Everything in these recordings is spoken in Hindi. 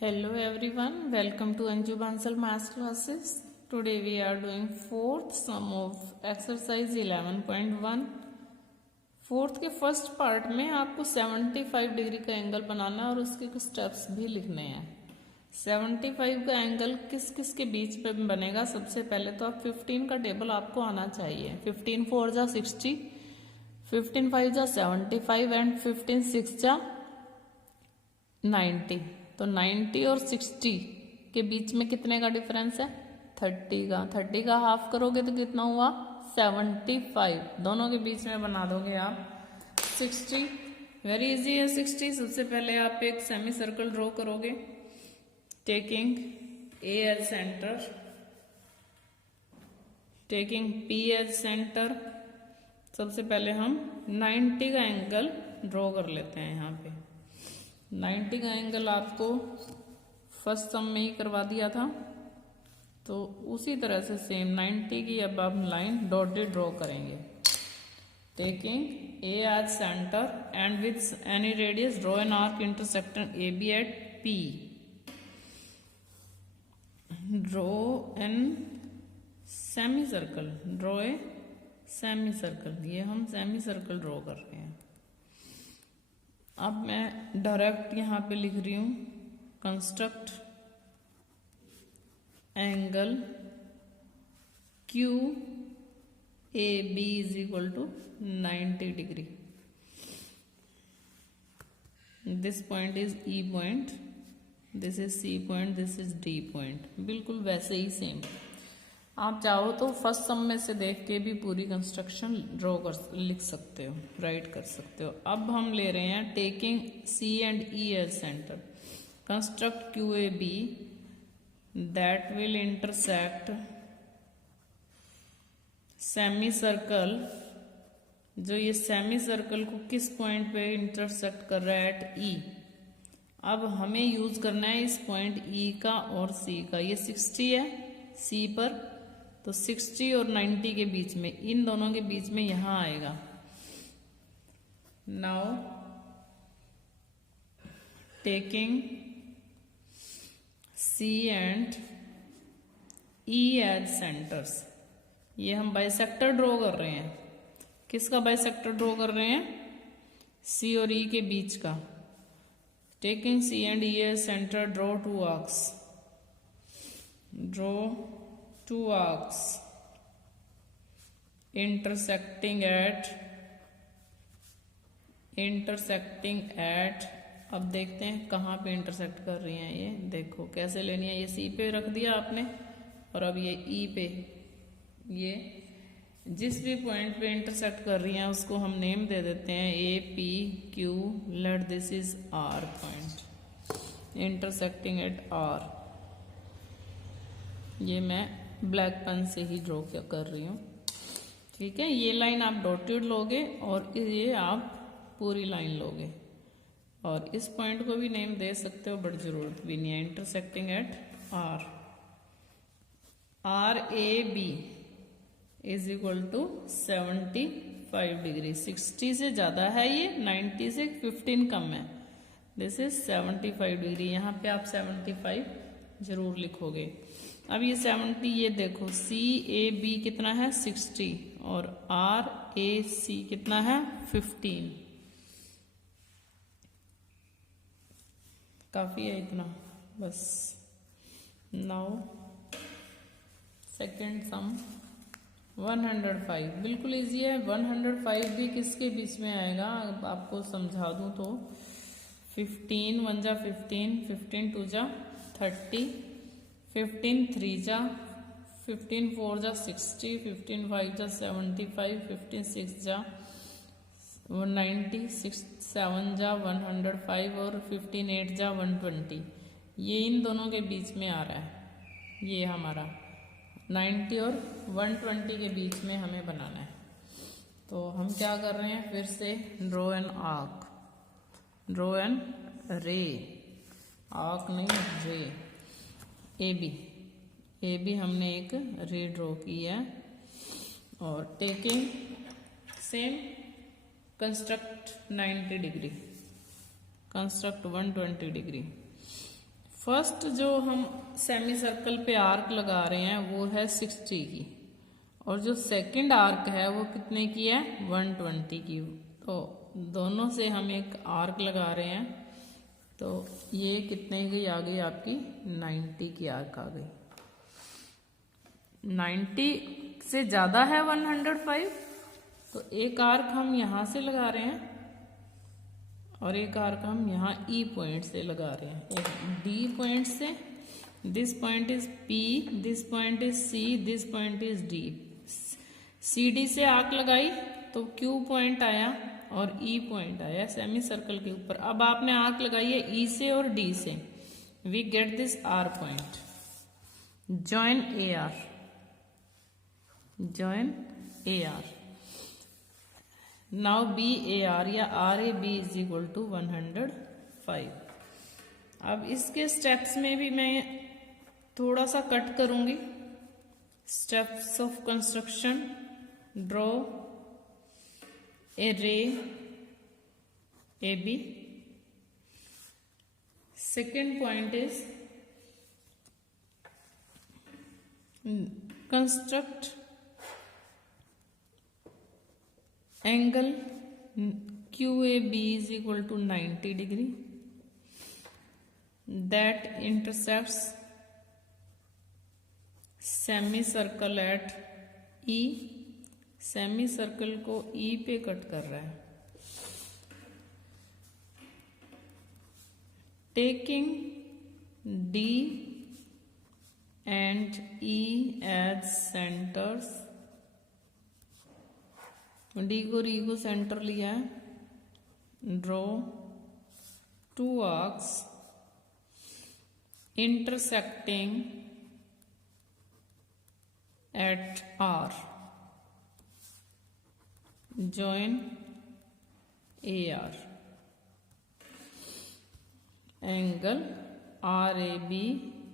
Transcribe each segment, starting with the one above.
Hello everyone, welcome to Anju Bansal Maths classes. Today we are doing fourth sum of exercise 11.1. Fourth के फर्स्ट पार्ट में आपको 75 डिग्री का एंगल बनाना है और उसके कुछ स्टेप्स भी लिखने हैं। 75 का एंगल किस किस के बीच पे बनेगा? सबसे पहले तो आप 15 का टेबल आपको आना चाहिए। 15 4 जा 60, 15 5 जा 75 एंड 15 6 जा 90। तो 90 और 60 के बीच में कितने का डिफरेंस है? 30 का। 30 का हाफ करोगे तो कितना हुआ? 75। दोनों के बीच में बना दोगे आप 60। वेरी इजी है 60। सबसे पहले आप एक सेमी सर्कल ड्रॉ करोगे taking A as centre, taking P as centre. सबसे पहले हम 90 का एंगल ड्रॉ कर लेते हैं। यहाँ पे 90 का एंगल आपको फर्स्ट सम में ही करवा दिया था, तो उसी तरह से सेम 90 की अब हम लाइन डॉटेड ड्रॉ करेंगे। Taking A as centre and with any radius draw an arc intersecting A B at P. Draw an semi circle, draw a semi circle. ये हम सेमी सर्कल ड्रॉ कर रहे हैं। अब मैं डायरेक्ट यहाँ पे लिख रही हूँ construct angle Q A B is equal to 90 degree. This point is E point, this is C point, this is D point. बिल्कुल वैसे ही सेम। आप चाहो तो फर्स्ट सम में से देख के भी पूरी कंस्ट्रक्शन ड्रॉ कर लिख सकते हो, राइट कर सकते हो। अब हम ले रहे हैं taking C and E as centre, construct Q A B that will intersect semi circle. जो ये सेमी सर्कल को किस पॉइंट पे इंटरसेक्ट कर रहा है? एट ई। अब हमें यूज करना है इस पॉइंट ई का और सी का। ये 60 है सी पर, तो 60 और 90 के बीच में, इन दोनों के बीच में यहां आएगा। Now taking C and E as centres, ये हम बाइसेक्टर ड्रॉ कर रहे हैं। किसका बाइसेक्टर ड्रॉ कर रहे हैं? सी और ई के बीच का। Taking C and E as centre, draw two arcs, draw two arcs intersecting at अब देखते हैं कहाँ पे इंटरसेक्ट कर रही हैं। ये देखो कैसे लेनी है। ये सी पे रख दिया आपने और अब ये ई पे, ये जिस भी पॉइंट पे इंटरसेक्ट कर रही हैं उसको हम नेम दे देते हैं A P Q. Let this is R point intersecting at R. ये मैं ब्लैक पेन से ही ड्रॉ कर रही हूँ, ठीक है। ये लाइन आप डॉटेड लोगे और ये आप पूरी लाइन लोगे, और इस पॉइंट को भी नेम दे सकते हो बट जरूरत भी नहीं है। Intersecting at R, R A B is equal to 75 degree. 60 से ज्यादा है ये, 90 से 15 कम है। This is 75 degree. यहाँ पे आप 75 जरूर लिखोगे। अब ये 70, ये देखो सी ए बी कितना है? 60 और आर ए सी कितना है? 15। काफी है इतना बस। नाउ सेकेंड सम 105, बिल्कुल इजी है। 105 भी किसके बीच में आएगा? आपको समझा दूं तो 15 1 जा 15, 15 2 जा 30, 15 3 जा 15, 4 जा 60, 15 5 जा 75, 15 6 जा 90, 6 7 जा 105 और 15 8 जा 120। ये इन दोनों के बीच में आ रहा है। ये हमारा 90 और 120 के बीच में हमें बनाना है। तो हम क्या कर रहे हैं? फिर से draw an arc, draw an रे, आर्क नहीं रे। ए बी हमने एक रे ड्रॉ की है। और taking same construct 90 degree, construct 120 degree. First जो हम सेमी सर्कल पे आर्क लगा रहे हैं वो है 60 की, और जो सेकंड आर्क है वो कितने की है 120 की। तो दोनों से हम एक आर्क लगा रहे हैं, तो ये कितने की आ गई आपकी 90 की आर्क आ गई। 90 से ज्यादा है 105, तो एक आर्क हम यहां से लगा रहे हैं और एक आर्क हम यहाँ ई पॉइंट से लगा रहे हैं, एक डी पॉइंट से। This point is P, this point is C, this point is D. C D से आर्क लगाई तो क्यू पॉइंट आया और ई पॉइंट आया सेमी सर्कल के ऊपर। अब आपने आर्क लगाई है ई से और डी से, we get this R point. Join A R, join A R. Now B A R या R A B is equal to 105। अब इसके स्टेप्स में भी मैं थोड़ा सा कट करूंगी। Steps of construction, draw a ray A B. Second point is construct angle QAB is equal to 90 degree that intercepts semicircle at E। semicircle को E पे कट कर रहा है। taking D and E as centers, D को री को सेंटर लिया है। Draw two arcs intersecting at R, join A R. Angle R A B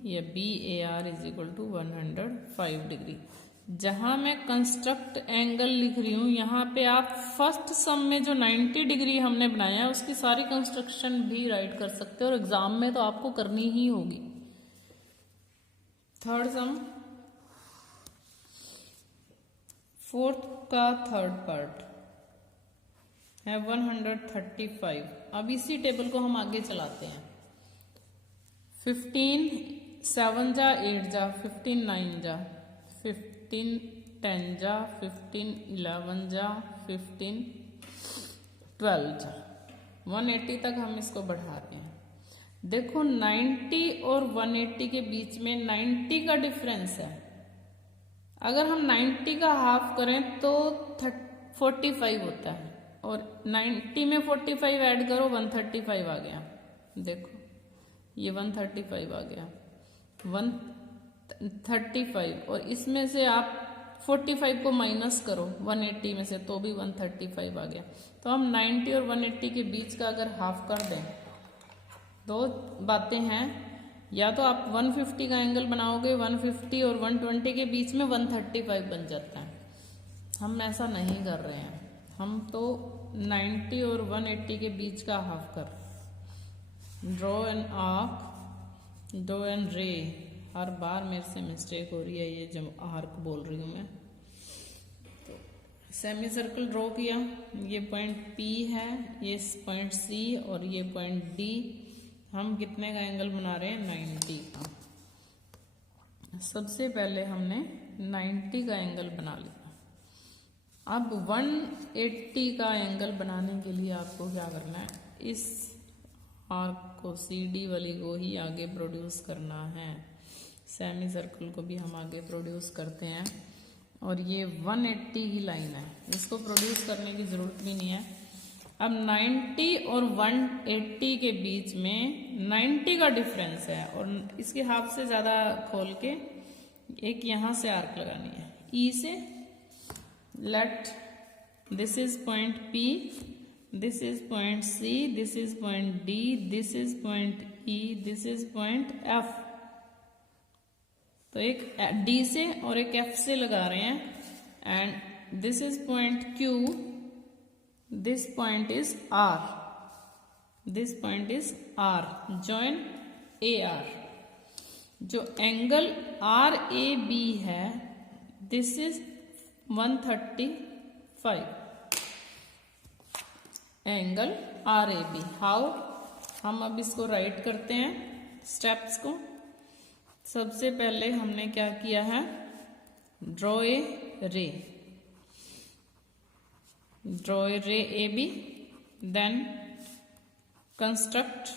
या B A R is equal to 105 degree. जहां मैं कंस्ट्रक्ट एंगल लिख रही हूं, यहां पे आप फर्स्ट सम में जो 90 डिग्री हमने बनाया उसकी सारी कंस्ट्रक्शन भी राइट कर सकते हो, और एग्जाम में तो आपको करनी ही होगी। थर्ड सम, फोर्थ का थर्ड पार्ट है 135। अब इसी टेबल को हम आगे चलाते हैं। 15 7 जा 8 जा, 15 9 जा, 15 10 जा, 15 11 जा, 15 12 जा, 180 तक हम इसको बढ़ा रहे हैं। देखो 90 और 180 के बीच में 90 का डिफरेंस है। अगर हम 90 का हाफ करें तो 45 होता है, और 90 में 45 ऐड करो 135 आ गया। देखो ये 135 आ गया, 135, और इसमें से आप 45 को माइनस करो 180 में से तो भी 135 आ गया। तो हम 90 और 180 के बीच का अगर हाफ कर दें, दो बातें हैं, या तो आप 150 का एंगल बनाओगे, 150 और 120 के बीच में 135 बन जाता है। हम ऐसा नहीं कर रहे हैं, हम तो 90 और 180 के बीच का हाफ कर। Draw an arc, draw an रे। हर बार मेरे से मिस्टेक हो रही है, ये जब आर्क बोल रही हूँ मैं। तो सेमी सर्कल ड्रॉ किया, ये पॉइंट P है, ये पॉइंट C और ये पॉइंट D। हम कितने का एंगल बना रहे हैं 90 का। सबसे पहले हमने 90 का एंगल बना लिया। अब 180 का एंगल बनाने के लिए आपको क्या करना है, इस आर्क को CD वाली को ही आगे प्रोड्यूस करना है। सेमी सर्कल को भी हम आगे प्रोड्यूस करते हैं, और ये 180 की लाइन है, इसको प्रोड्यूस करने की जरूरत भी नहीं है। अब 90 और 180 के बीच में 90 का डिफरेंस है, और इसके हाफ से ज्यादा खोल के एक यहां से आर्क लगानी है E से। Late this is point P, this is point C, this is point D, this is point E, this is point F। तो एक D से और एक F से लगा रहे हैं, and this is point Q, this point is R, this point is R, join AR। जो एंगल आर ए बी है this is 135 angle R A B. How, हम अब इसको राइट करते हैं स्टेप्स को। सबसे पहले हमने क्या किया है, ड्रॉ ए रे, draw a ray A B, then construct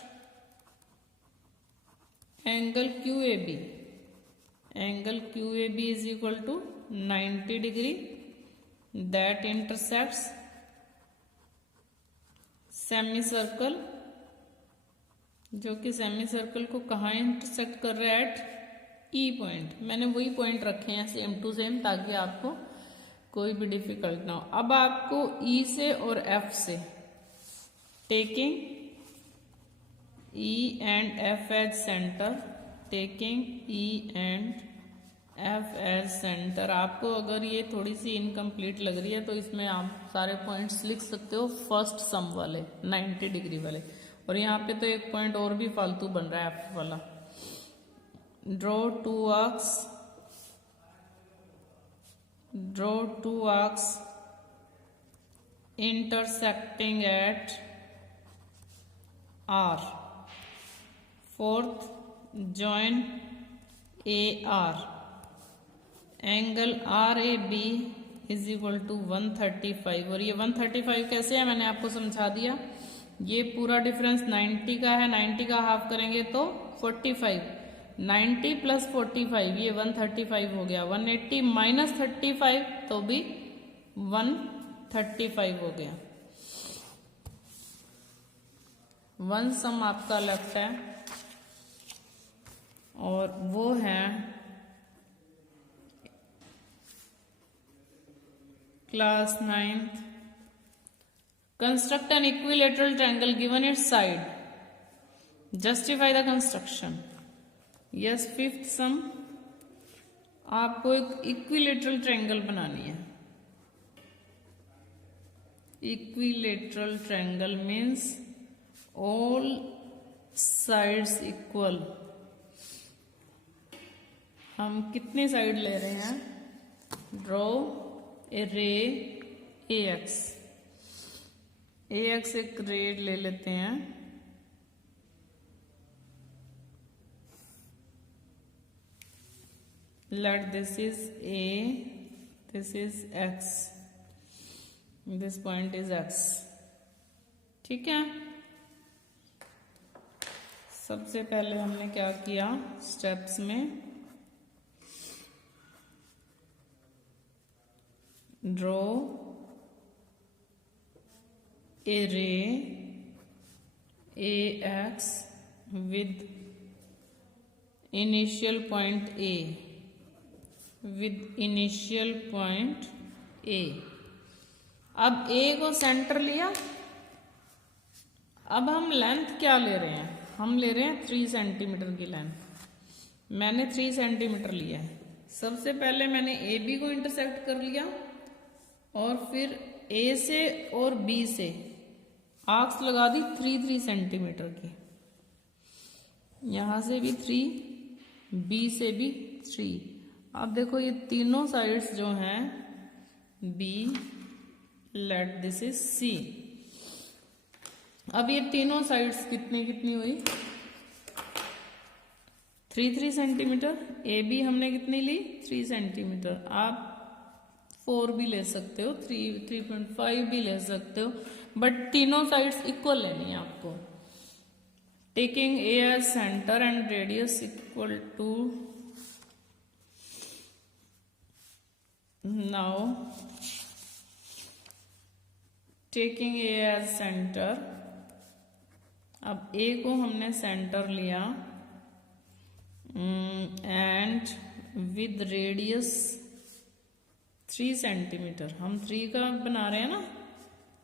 angle Q A B. Angle Q A B is equal to 90 degree that intersects semi circle, जो कि सेमी सर्कल को कहाँ इंटरसेक्ट कर रहा है, एट ई पॉइंट। मैंने वही पॉइंट रखे हैं सेम टू सेम ताकि आपको कोई भी डिफिकल्ट ना हो। अब आपको ई से और एफ से, taking E and F as centre, taking E and F as centre. आपको अगर ये थोड़ी सी इनकम्प्लीट लग रही है तो इसमें आप सारे पॉइंट्स लिख सकते हो फर्स्ट सम वाले 90 डिग्री वाले। और यहाँ पे तो एक पॉइंट और भी फालतू बन रहा है एफ वाला। Draw two arcs, draw two arcs intersecting at R. Fourth, join A R. Angle R A B is equal to 135। और ये 135 कैसे है मैंने आपको समझा दिया। ये पूरा डिफरेंस 90 का है, 90 का हाफ करेंगे तो 45, 90 प्लस 45 ये 135 हो गया। 180 माइनस 35 तो भी 135 हो गया। वन सम आपका लेफ्ट है और वो है class 9th। Construct an equilateral triangle given it's side, justify the construction. Yes, fifth सम, आपको एक इक्विलेटरल ट्रायंगल बनानी है। Equilateral triangle means all sides equal. हम कितनी साइड ले रहे हैं, draw a ray A x. A x एक रे ले लेते हैं, let this is A, this is X, this point is X। ठीक है, सबसे पहले हमने क्या किया स्टेप्स में, draw a ray A X with initial point A, with initial point A. अब ए को सेंटर लिया। अब हम लेंथ क्या ले रहे हैं, हम ले रहे हैं 3 सेंटीमीटर की लेंथ। मैंने 3 सेंटीमीटर लिया है। सबसे पहले मैंने ए बी को इंटरसेक्ट कर लिया और फिर ए से और बी से आर्क्स लगा दी 3-3 सेंटीमीटर की। यहां से भी 3, बी से भी 3। अब देखो ये तीनों साइड्स जो हैं B, let this is C. अब ये तीनों साइड्स कितनी कितनी हुई, 3-3 सेंटीमीटर। ए बी हमने कितनी ली, 3 सेंटीमीटर। आप 4 भी ले सकते हो, 3.5 भी ले सकते हो, बट तीनों साइड्स इक्वल लेनी है आपको। Taking A as centre and radius equal to, now taking A as centre. अब ए को हमने सेंटर लिया एंड विद रेडियस 3 सेंटीमीटर। हम 3 का बना रहे हैं ना,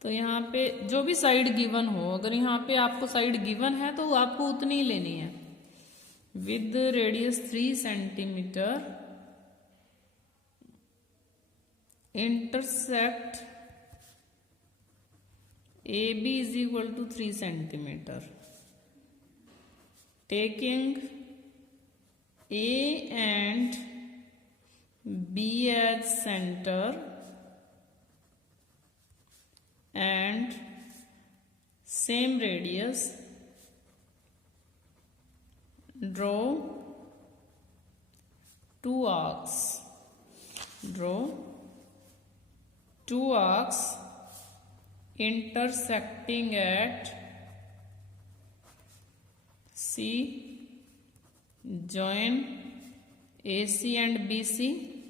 तो यहाँ पे जो भी साइड गिवन हो, अगर यहाँ पे आपको साइड गिवन है तो आपको उतनी ही लेनी है। With radius 3 centimeter intersect A B is equal to 3 centimeter. टेकिंग A and B as center and same radius, draw two arcs. Draw two arcs intersecting at C. Join AC and BC.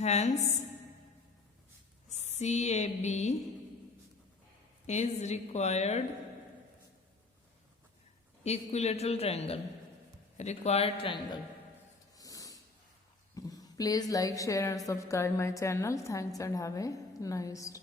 Hence, CAB is required equilateral triangle. Required triangle. Please like, share and subscribe my channel. Thanks and have a nice day.